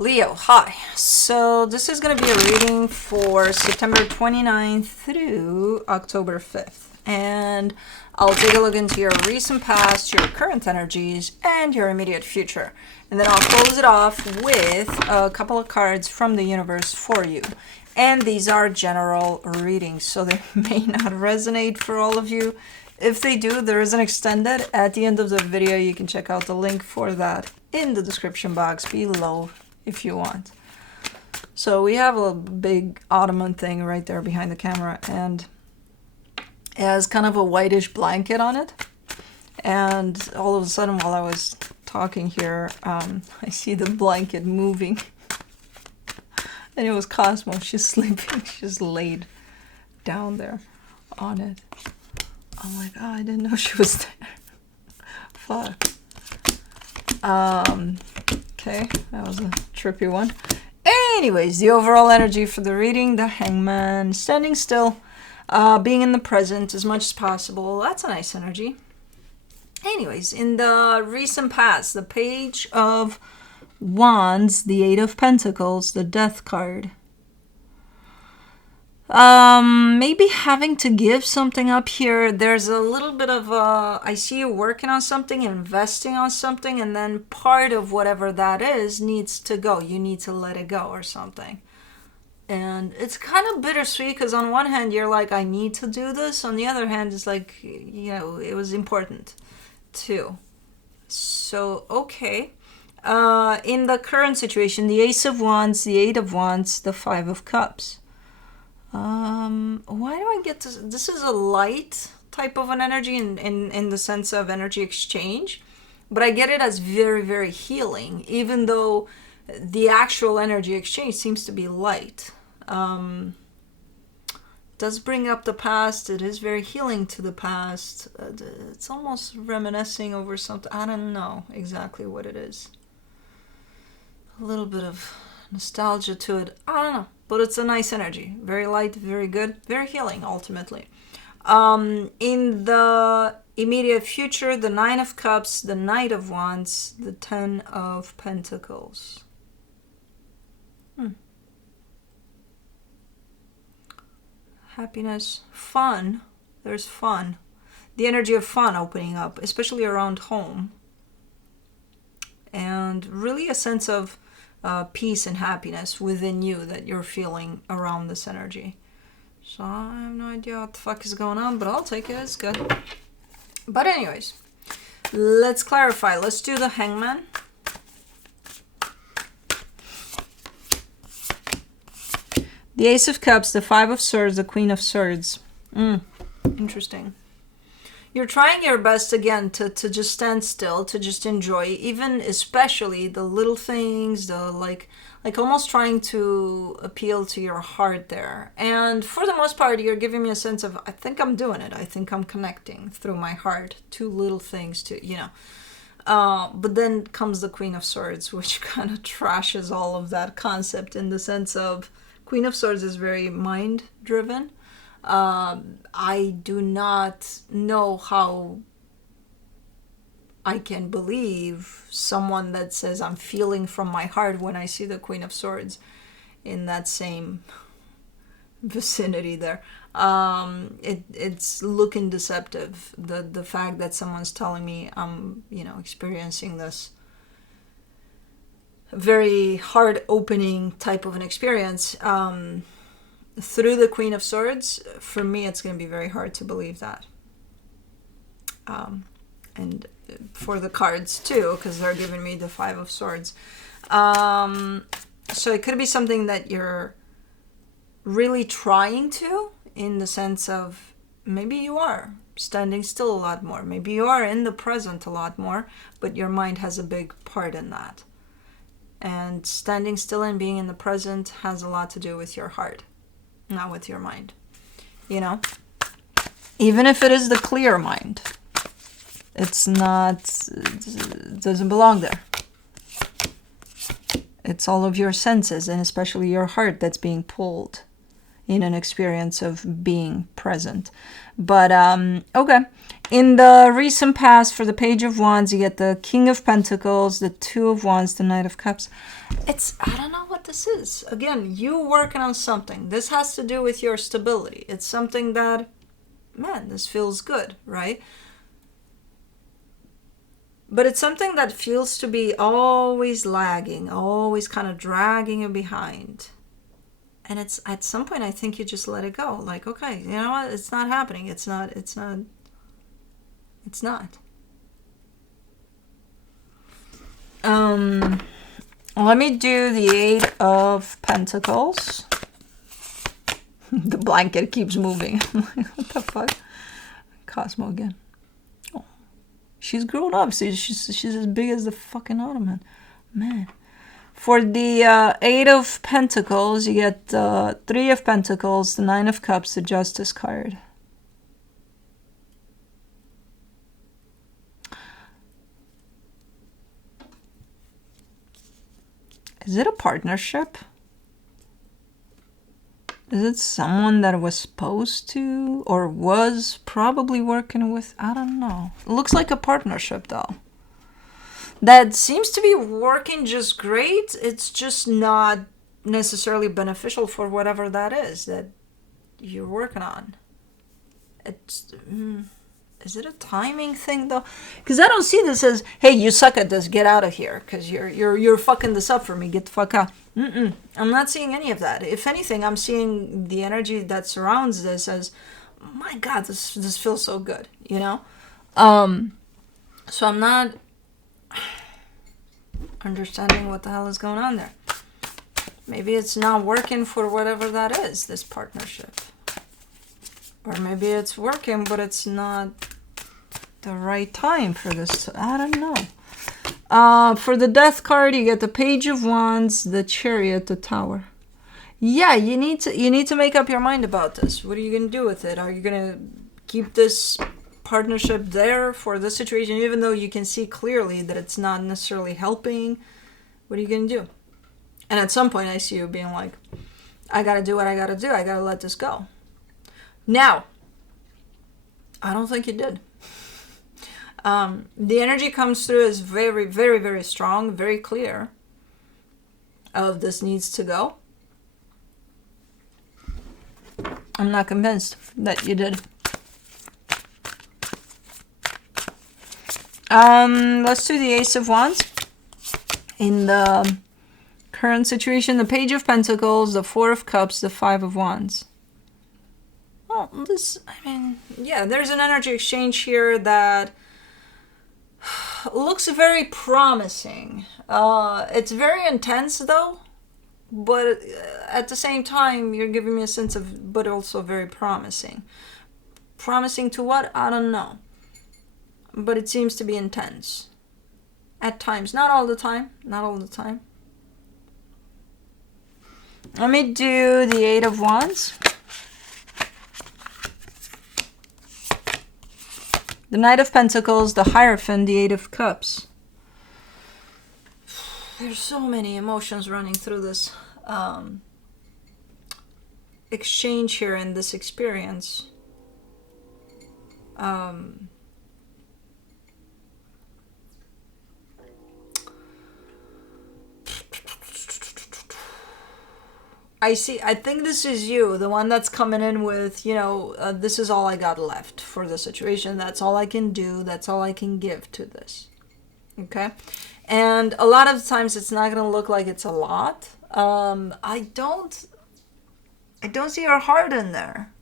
Leo, hi. So this is going to be a reading for September 29th through October 5th. And I'll take a look into your recent past, your current energies, and your immediate future. And then I'll close it off with a couple of cards from the universe for you. And these are general readings, so they may not resonate for all of you. If they do, there is an extended at the end of the video. You can check out the link for that in the description box below if you want. So we have a big ottoman thing right there behind the camera, and it has kind of a whitish blanket on it. And all of a sudden, while I was talking here, I see the blanket moving. And it was Cosmo. She's sleeping. She's laid down there on it. I'm like, oh, I didn't know she was there. Fuck. Okay, that was a trippy one. Anyways, the overall energy for the reading, the Hangman, standing still, being in the present as much as possible. That's a nice energy. Anyways, in the recent past, the Page of Wands, the Eight of Pentacles, the Death card. Maybe having to give something up here. There's a little bit of I see you working on something, investing on something, and then part of whatever that is needs to go. You need to let it go or something. And it's kind of bittersweet because on one hand you're like, I need to do this. On the other hand, it's like, you know, it was important too. So, okay. In the current situation, the Ace of Wands, the Eight of Wands, the Five of Cups. Why do I get this? This is a light type of an energy in the sense of energy exchange, but I get it as very, very healing, even though the actual energy exchange seems to be light. Does bring up the past. It is very healing to the past. It's almost reminiscing over something. I don't know exactly what it is. A little bit of nostalgia to it. I don't know. But it's a nice energy. Very light, very good, very healing, ultimately. In the immediate future, the Nine of Cups, the Knight of Wands, the Ten of Pentacles. Happiness, fun. There's fun. The energy of fun opening up, especially around home. And really a sense of peace and happiness within you that you're feeling around this energy. So I have no idea what the fuck is going on, but I'll take it. It's good. But anyways, let's clarify. Let's do the Hangman. The Ace of Cups, the Five of Swords, the Queen of Swords. Interesting. You're trying your best again to just stand still, to just enjoy, even especially the little things, the like almost trying to appeal to your heart there. And for the most part, you're giving me a sense of, I think I'm doing it. I think I'm connecting through my heart to little things, to, you know. But then comes the Queen of Swords, which kind of trashes all of that concept in the sense of Queen of Swords is very mind driven. I do not know how I can believe someone that says I'm feeling from my heart when I see the Queen of Swords in that same vicinity there. It's looking deceptive. The fact that someone's telling me I'm, you know, experiencing this very hard opening type of an experience, through the Queen of Swords, for me, it's going to be very hard to believe that. And for the cards, too, because they're giving me the Five of Swords. So it could be something that you're really trying to, in the sense of maybe you are standing still a lot more. Maybe you are in the present a lot more, but your mind has a big part in that. And standing still and being in the present has a lot to do with your heart. Not with your mind, you know, even if it is the clear mind, it's not, it doesn't belong there. It's all of your senses and especially your heart that's being pulled in an experience of being present. But okay, in the recent past, for the Page of Wands, you get the King of Pentacles, the Two of Wands, the Knight of Cups. I don't know what this is. Again, you working on something. This has to do with your stability. It's something that, man, this feels good, right? But it's something that feels to be always lagging, always kind of dragging you behind. And it's at some point, I think you just let it go. Like, okay, you know what? It's not happening. It's not. Let me do the Eight of Pentacles. The blanket keeps moving. What the fuck? Cosmo again. Oh, she's grown up. See, she's as big as the fucking ottoman. Man. For the Eight of Pentacles, you get the Three of Pentacles, the Nine of Cups, the Justice card. Is it a partnership? Is it someone that was supposed to or was probably working with? I don't know. It looks like a partnership though. That seems to be working just great. It's just not necessarily beneficial for whatever that is that you're working on. Is it a timing thing though? Because I don't see this as, hey, you suck at this, get out of here, because you're fucking this up for me, get the fuck out. I'm not seeing any of that. If anything, I'm seeing the energy that surrounds this as, my God, this feels so good, you know. So I'm not understanding what the hell is going on there. Maybe it's not working for whatever that is, this partnership. Or maybe it's working, but it's not the right time for this. I don't know. For the Death card, you get the Page of Wands, the Chariot, the Tower. Yeah, you need to make up your mind about this. What are you going to do with it? Are you going to keep this partnership there for this situation, even though you can see clearly that it's not necessarily helping? What are you going to do? And at some point, I see you being like, I got to do what I got to do. I got to let this go. Now, I don't think you did. The energy comes through as very, very, very strong, very clear of this needs to go. I'm not convinced that you did. Let's do the Ace of Wands. In the current situation, the Page of Pentacles, the Four of Cups, the Five of Wands. Well, yeah, there's an energy exchange here that looks very promising. It's very intense though, but at the same time, you're giving me a sense of, but also very promising. Promising to what? I don't know. But it seems to be intense. At times. Not all the time. Not all the time. Let me do the Eight of Wands. The Knight of Pentacles, the Hierophant, the Eight of Cups. There's so many emotions running through this exchange here in this experience. I think this is you, the one that's coming in with, this is all I got left for the situation. That's all I can do. That's all I can give to this. Okay? And a lot of times it's not going to look like it's a lot. I don't see your heart in there.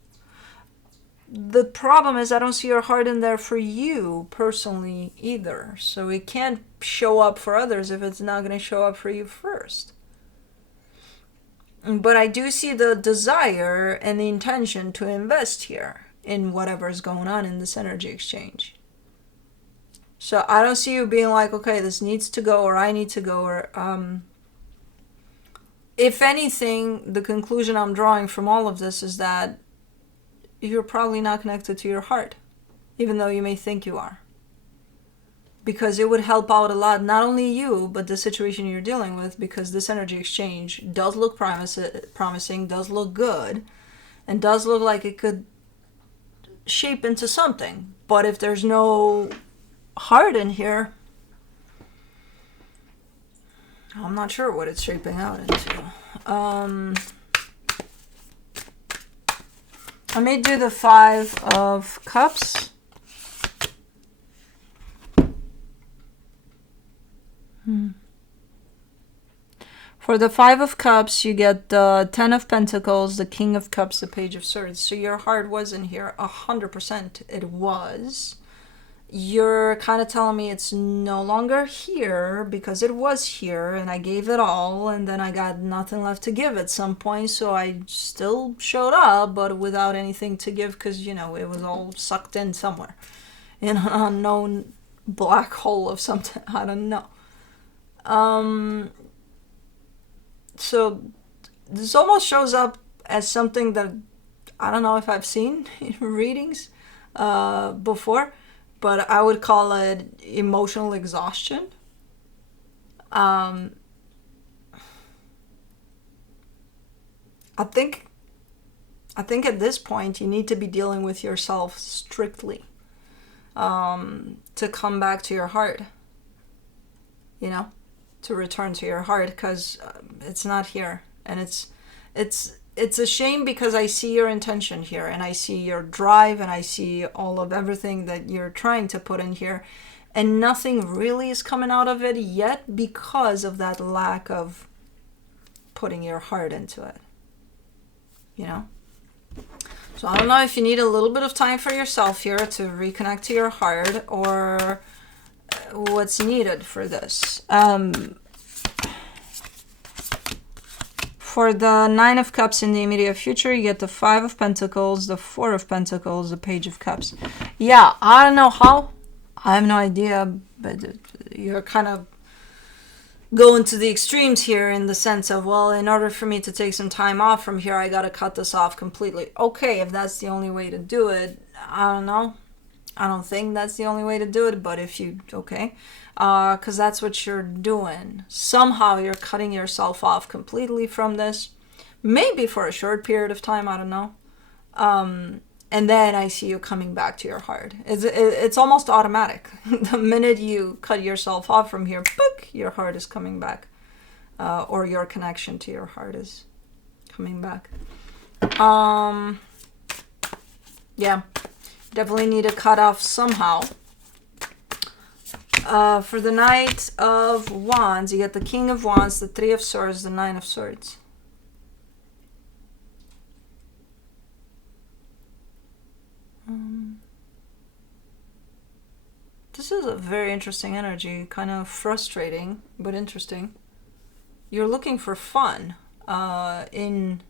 The problem is I don't see your heart in there for you personally either. So it can't show up for others if it's not going to show up for you first. But I do see the desire and the intention to invest here in whatever is going on in this energy exchange. So I don't see you being like, okay, this needs to go, or I need to go, or if anything, the conclusion I'm drawing from all of this is that you're probably not connected to your heart, even though you may think you are. Because it would help out a lot, not only you, but the situation you're dealing with, because this energy exchange does look promising, does look good. and does look like it could shape into something. But if there's no heart in here, I'm not sure what it's shaping out into. I may do the 5 of Cups. For the 5 of Cups, you get the 10 of Pentacles, the King of Cups, the Page of Swords. So your heart was in here, 100% it was. You're kind of telling me it's no longer here because it was here and I gave it all and then I got nothing left to give at some point. So I still showed up, but without anything to give because, you know, it was all sucked in somewhere in an unknown black hole of something. I don't know. So this almost shows up as something that I don't know if I've seen in readings before, but I would call it emotional exhaustion. I think at this point you need to be dealing with yourself strictly to come back to your heart, you know, to return to your heart, because it's not here. And it's a shame because I see your intention here and I see your drive and I see all of everything that you're trying to put in here, and nothing really is coming out of it yet because of that lack of putting your heart into it, you know. So I don't know if you need a little bit of time for yourself here to reconnect to your heart or what's needed for this. For the 9 of Cups in the immediate future, you get the 5 of Pentacles, the 4 of Pentacles, the Page of Cups. Yeah, I don't know how. I have no idea, but you're kind of going to the extremes here in the sense of, well, in order for me to take some time off from here, I got to cut this off completely. Okay, if that's the only way to do it, I don't know. I don't think that's the only way to do it, but if you, okay. Because that's what you're doing. Somehow you're cutting yourself off completely from this. Maybe for a short period of time, I don't know. And then I see you coming back to your heart. It's almost automatic. The minute you cut yourself off from here, book, your heart is coming back. Or your connection to your heart is coming back. Yeah, definitely need to cut off somehow. For the Knight of Wands, you get the King of Wands, the 3 of Swords, the 9 of Swords. This is a very interesting energy, kind of frustrating, but interesting. You're looking for fun in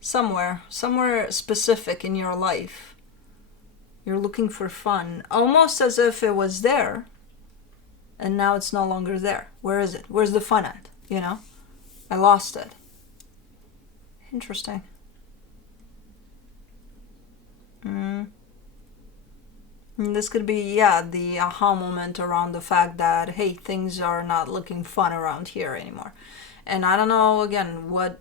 somewhere specific in your life. You're looking for fun, almost as if it was there, and now it's no longer there. Where is it? Where's the fun at? You know? I lost it. Interesting. And this could be, yeah, the aha moment around the fact that, hey, things are not looking fun around here anymore. And I don't know, again, what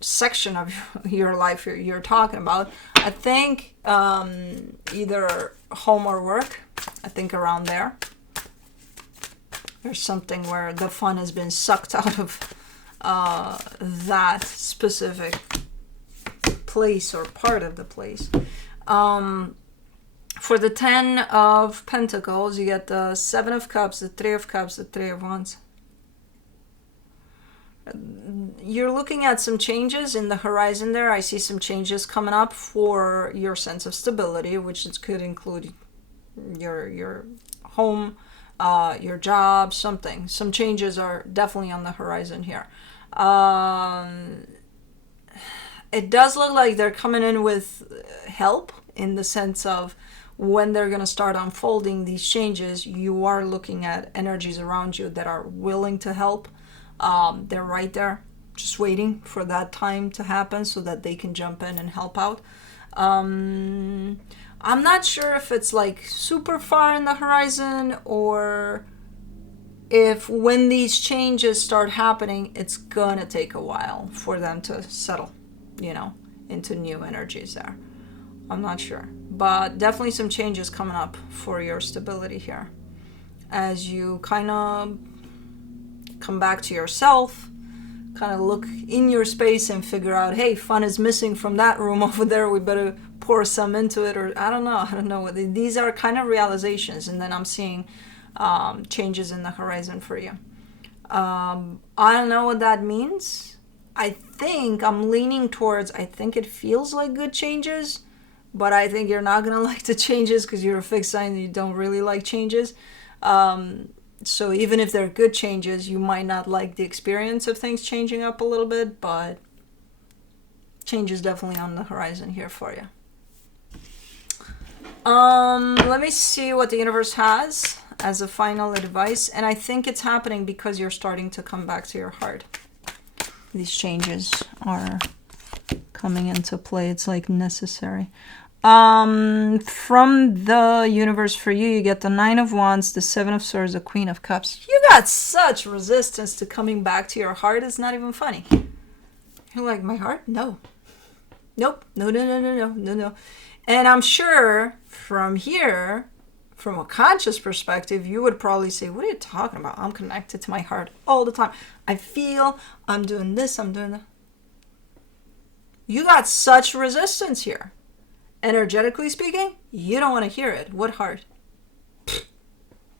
section of your life you're talking about. I think either home or work. I think around there. There's something where the fun has been sucked out of that specific place or part of the place. For the 10 of Pentacles, you get the 7 of Cups, the 3 of Cups, the 3 of Wands. You're looking at some changes in the horizon there. I see some changes coming up for your sense of stability, which could include your home, your job, something. Some changes are definitely on the horizon here. It does look like they're coming in with help in the sense of when they're going to start unfolding these changes, you are looking at energies around you that are willing to help. They're right there, just waiting for that time to happen so that they can jump in and help out. I'm not sure if it's like super far in the horizon or if when these changes start happening, it's gonna take a while for them to settle, you know, into new energies there. I'm not sure. But definitely some changes coming up for your stability here. As you kind of come back to yourself, kind of look in your space and figure out, hey, fun is missing from that room over there. We better pour some into it. Or I don't know. These are kind of realizations. And then I'm seeing changes in the horizon for you. I don't know what that means. I think I'm leaning towards, I think it feels like good changes, but I think you're not going to like the changes because you're a fixed sign and you don't really like changes. So even if they're good changes, you might not like the experience of things changing up a little bit, but change is definitely on the horizon here for you. Let me see what the universe has as a final advice. And I think it's happening because you're starting to come back to your heart. These changes are coming into play. It's like necessary. From the universe for you, you get the 9 of Wands, the 7 of Swords, the Queen of Cups. You got such resistance to coming back to your heart. It's not even funny. You're like, my heart? No. Nope. No. And I'm sure from here, from a conscious perspective, you would probably say, what are you talking about? I'm connected to my heart all the time. I feel I'm doing this, I'm doing that. You got such resistance here. Energetically speaking, you don't want to hear it. What heart?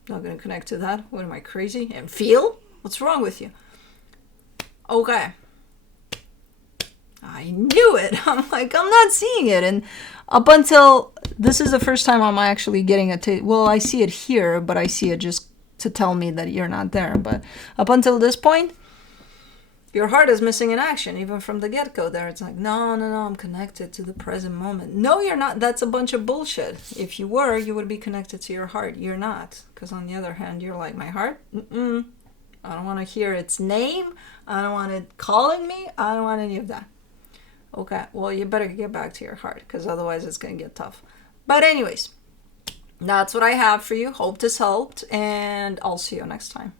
Not going to connect to that. What am I, crazy? And feel? What's wrong with you? Okay. I knew it. I'm like, I'm not seeing it. And up until this is the first time I'm actually getting a taste. Well, I see it here, but I see it just to tell me that you're not there. But up until this point, your heart is missing in action, even from the get-go there. It's like, no, I'm connected to the present moment. No, you're not. That's a bunch of bullshit. If you were, you would be connected to your heart. You're not. Because on the other hand, you're like, my heart? I don't want to hear its name. I don't want it calling me. I don't want any of that. Okay, well, you better get back to your heart, because otherwise it's going to get tough. But anyways, that's what I have for you. Hope this helped, and I'll see you next time.